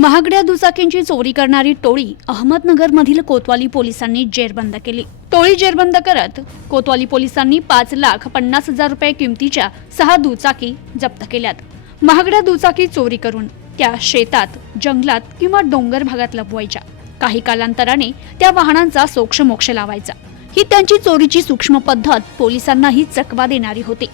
महागड्या दुचाकींची चोरी करणारी टोळी अहमदनगरमधील कोतवाली पोलिसांनी जेरबंद केली. टोळी जेरबंद करत कोतवाली पोलिसांनी पाच लाख पन्नास हजार रुपये किमतीच्या सहा दुचाकी जप्त केल्यात. महागड्या दुचाकी चोरी करून त्या शेतात जंगलात किंवा डोंगर भागात लपवायच्या. काही कालांतराने त्या वाहनांचा सोक्षमोक्ष लावायचा. ही त्यांची चोरीची सूक्ष्म पद्धत पोलिसांनाही चकवा देणारी होती.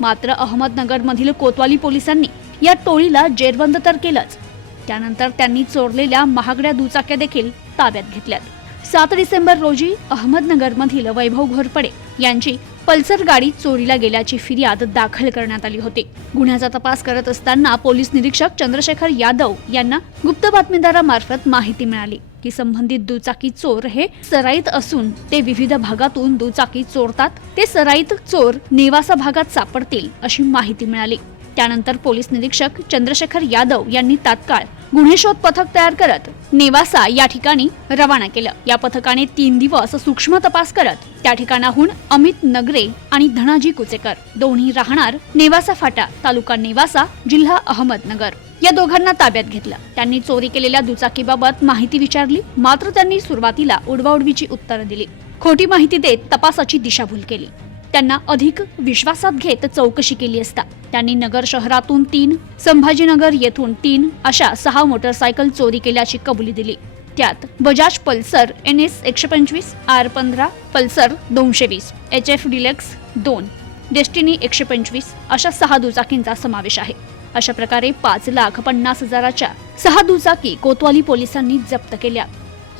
मात्र अहमदनगरमधील कोतवाली पोलिसांनी या टोळीला जेरबंद तर केलंच त्यानंतर त्यांनी चोरलेल्या महागड्या दुचाक्या देखील ताब्यात घेतल्यात. सात डिसेंबर रोजी अहमदनगरमधील वैभव घोरपडे यांची पल्सर गाडी चोरीला गेल्याची फिर्याद दाखल करण्यात आली होती. गुन्ह्याचा तपास करत असताना पोलीस निरीक्षक चंद्रशेखर यादव यांना गुप्त बातमीदारामार्फत माहिती मिळाली. की संबंधित दुचाकी चोर हे सराईत असून ते विविध भागातून दुचाकी चोरतात ते सराईत चोर नेवासा भागात सापडतील अशी माहिती मिळाली. त्यानंतर पोलीस निरीक्षक चंद्रशेखर यादव यांनी तात्काळ गुन्हे शोध पथक तयार करत नेवासा या ठिकाणी रवाना केलं. या पथकाने तीन दिवस सूक्ष्म तपास करत त्या ठिकाणाहून अमित नगरे आणि धनाजी कुचेकर दोन्ही राहणार नेवासा फाटा तालुका नेवासा जिल्हा अहमदनगर. या दोघांना ताब्यात घेतलं. त्यांनी चोरी केलेल्या दुचाकीबाबत माहिती विचारली. मात्र त्यांनी सुरुवातीला उडवाउडवीची उत्तरं दिली. खोटी माहिती देत तपासाची दिशाभूल केली. त्यांना अधिक विश्वासात घेत चौकशी केली असता. त्यांनी नगर शहरातून तीन संभाजीनगर येथून तीन अशा सहा मोटरसायकल चोरी केल्याची कबुली दिली. त्यात बजाज पल्सर एन एस एकशे पंचवीस आर पंधरा पल्सर दोनशे वीस एच एफ डिलेक्स दोन डेस्टिनी एकशे पंचवीस अशा सहा दुचाकींचा समावेश आहे. अशा प्रकारे पाच लाख पन्नास हजाराच्या सहा दुचाकी कोतवाली पोलिसांनी जप्त केल्या.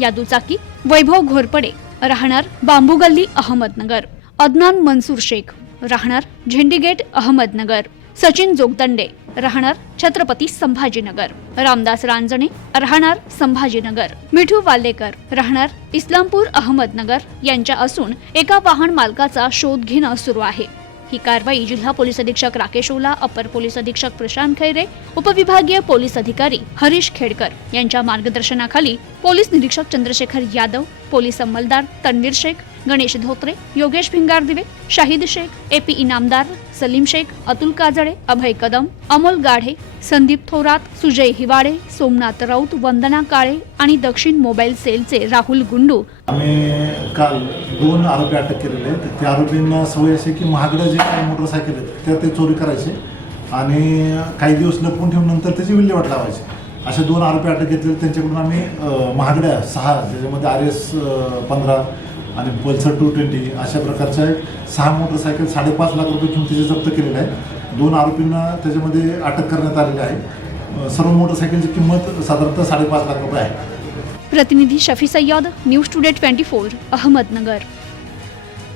या दुचाकी वैभव घोरपडे राहणार बांबू गल्ली अहमदनगर. अदनान मनसूर शेख राहणार झेंडीगेट अहमदनगर. सचिन जोगदंडे राहणार छत्रपती संभाजीनगर. रामदास रांजणे राहणार संभाजीनगर. मिठू वाल्लेकर राहणार इस्लामपूर अहमदनगर यांच्या असून एका वाहन मालकाचा शोध घेणं सुरू आहे. ही कारवाई जिल्हा पोलीस अधीक्षक राकेश ओला अपर पोलीस अधीक्षक प्रशांत खैरे उपविभागीय पोलीस अधिकारी हरीश खेडकर यांच्या मार्गदर्शनाखाली पोलीस निरीक्षक चंद्रशेखर यादव पोलीस अंमलदार तन्वीर शेख गणेश धोत्रे योगेश भिंगारदिवे शाहिद शेख ए पी इनामदार सलीम शेख अतुल काजळे अभय कदम अमोल गाढे संदीप थोरात सुजय हिवाळे सोमनाथ राऊत वंदना काळे आणि दक्षिण मोबाईल सेलचे राहुल गुंडू. आम्ही काल दोन आरोपी अटक केलेले आहेत. त्या आरोपींना सवय असे की महागड्या जे काही मोटरसायकल आहेत त्या ते चोरी करायचे आणि काही दिवस लपवून ठेवून नंतर त्याची विल्हेवाट लावायची. अशा दोन आरोपी अटक घेतलेले त्यांच्याकडून आम्ही महागड्या सहा ज्याच्यामध्ये आर एस पंधरा आणि पल्सर टू ट्वेंटी अशा प्रकारच्या सहा मोटरसायकल साडेपाच लाख रुपये किमतीचे जप्त केलेले आहे दोन आरोपींना त्याच्यामध्ये अटक करण्यात आलेली आहे. सर्व मोटरसायकलची किंमत साधारणतः साडेपाच लाख रुपये आहे. प्रतिनिधी Shafi Sayyad news today twenty four Ahmednagar.